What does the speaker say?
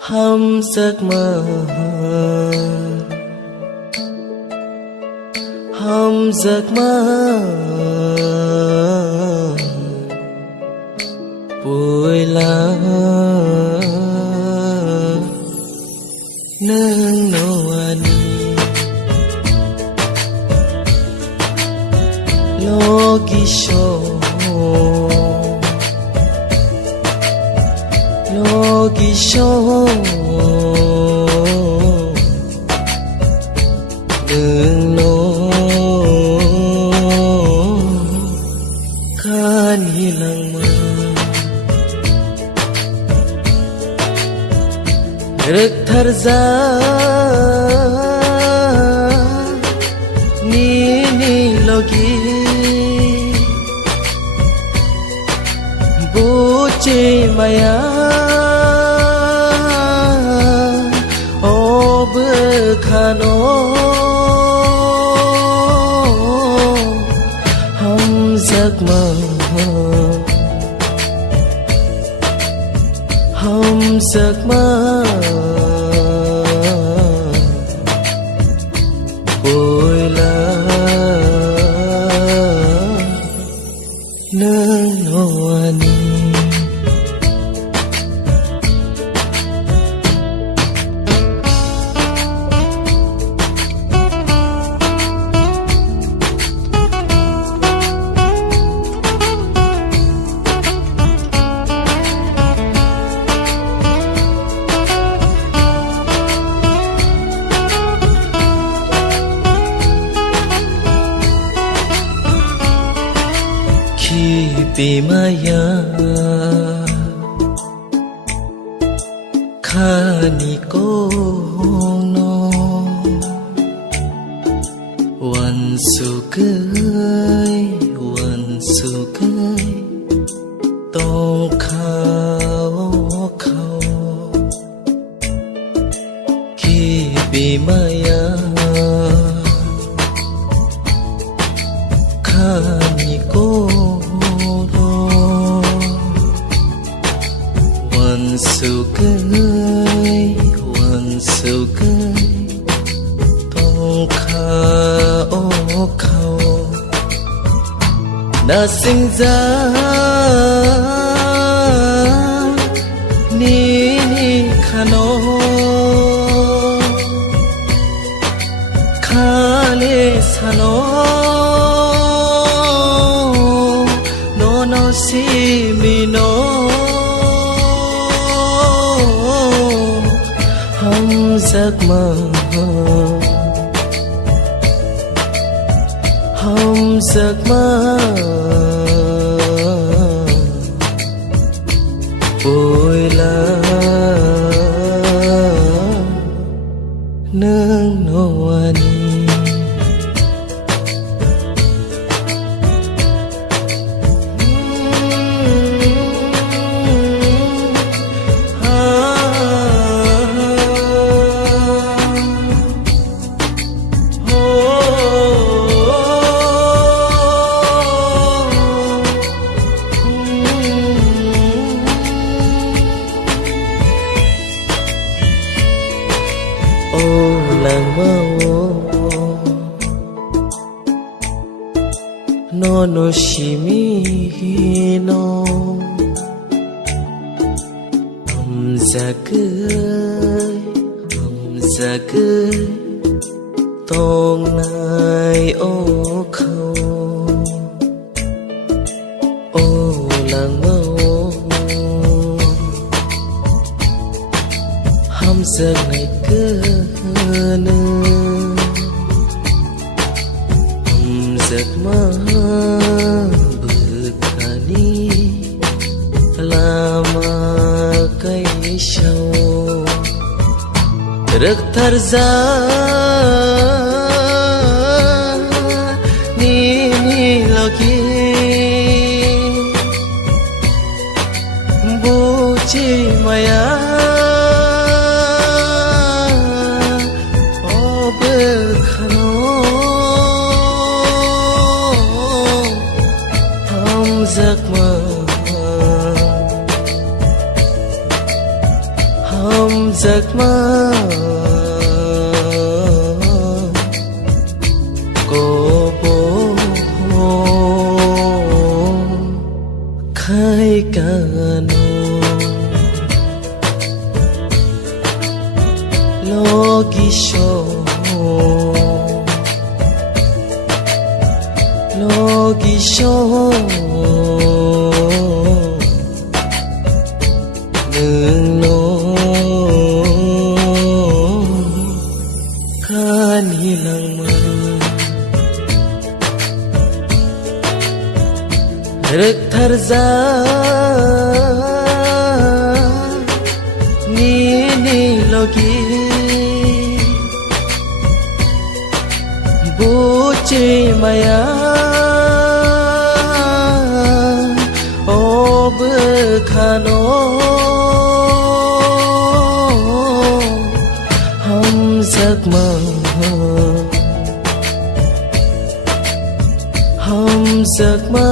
Hăm giấc mơ, hăm giấc mơ vui lá nương nô logi show logi show đừng nô kan hilang mơ rực thar ra ni ni logi buci maya o berkhano hum giấc mơ hum giấc mơ vui lá nương nô ani Bimaya khani kono wan sukai tong khao khao ki bimaya khani kono wan sukai tong khao khao đã sinh ra ni ni khano khale sano no no si mi no hum giấc mơ hum giấc mơ vui lá nương nô ani làng mơ no no shimi no hum ra cười tong nai ô khâu ô làng mơ hum giấc ngày cứ giấc mơ berkhani lama cây sâu rực thar ra ni ni logi buci maya giấc mơ của bố khai cả logisho nương nô khan hilang rực thar ra ni logi buci maya ob khano हम जख्मा